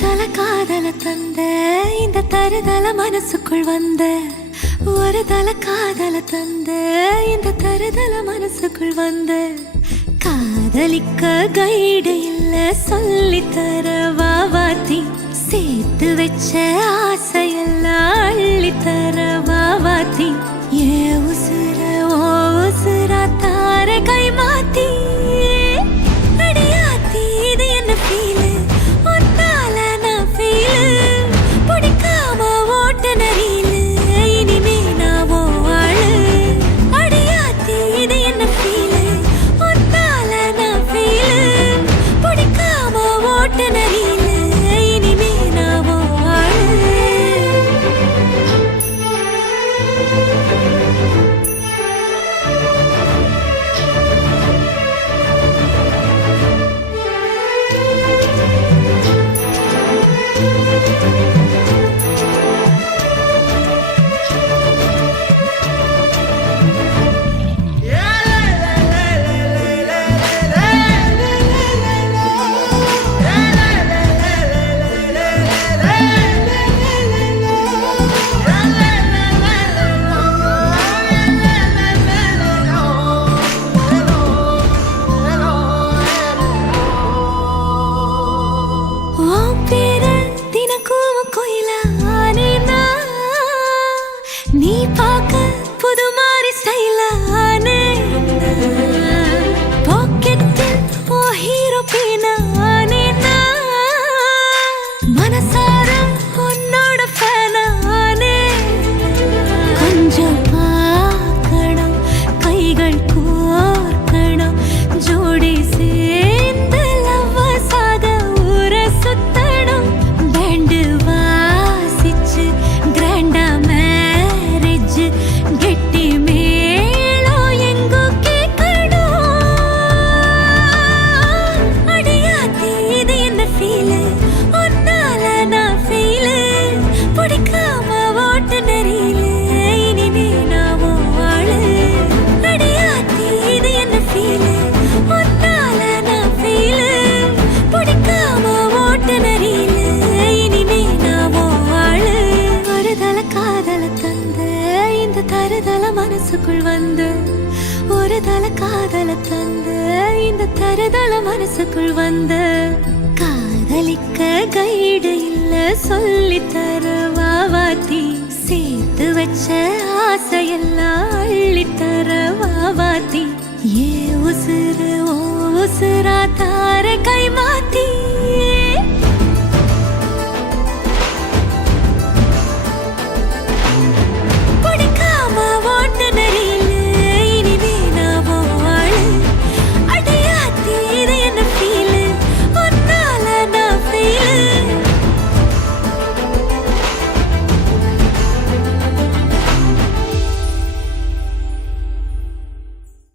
தல காதல தந்த இந்த தருதல மனசுக்குள் வந்த ஒரு தல காதல தந்த இந்த தருதல மனசுக்குள் வந்த காதலிக்க கைடு இல்ல சொல்லித்தர வாவாத்தி சேர்த்து வச்ச ஆசையெல்லாம் அள்ளித்தர வாவாத்தி ஏ உசுர ஓ உசுரா தார கை மாத்தி அடியாத்தி இது என்ன ஃபீலு ஒன்னால நான் ஃபீலு பிடிக்காம ஓட்ட நரியிலு இனிமே நான் ஓ ஆளு அடியாத்தி இது என்ன ஃபீலு ஒன்னால நான் ஃபீலு பிடிக்காம ஓட்ட நரியிலு இனிமே நான் ஓ ஆளு நீ பார்க்க புது மாதிரி ஸ்டைலானே பாக்கெட்டில் ஓ ஹீரோ பீனானே மனசார உன்னோட ஃபேனானே கொஞ்சம் பார்க்கணும் கைகள் கோர்க்கணும் ஜோடி சேர்ந்து லவ்வசாக ஊர சுத்தணும் பேண்டு வாசிச்சு கிராண்டா கெட்டி மேளம் எங்கோ கேட்கணும் அடியாத்தி இது என்ன ஃபீலு ஒன்னால நான் ஃபீலு பிடிக்காம ஓட்ட நரியிலு இனிமே நான் ஓ ஆளு அடியாத்தி இது என்ன ஃபீலு ஒன்னால நான் ஃபீலு பிடிக்காம ஓட்ட நரியிலு இனிமே நான் ஓ ஆளு ஒரு தல காதல தந்த இந்த தருதல மனசுக்குள் வந்து ஒரு தல காதல தந்த இந்த தருதல மனசுக்குள் வந்து காதலிக்க கைடு இல்ல சொல்லித்தர வாவாத்தி சேர்த்து வச்ச ஆசையெல்லாம் அள்ளித்தர வாவாத்தி ஏ உசுறு ஓ உசுரா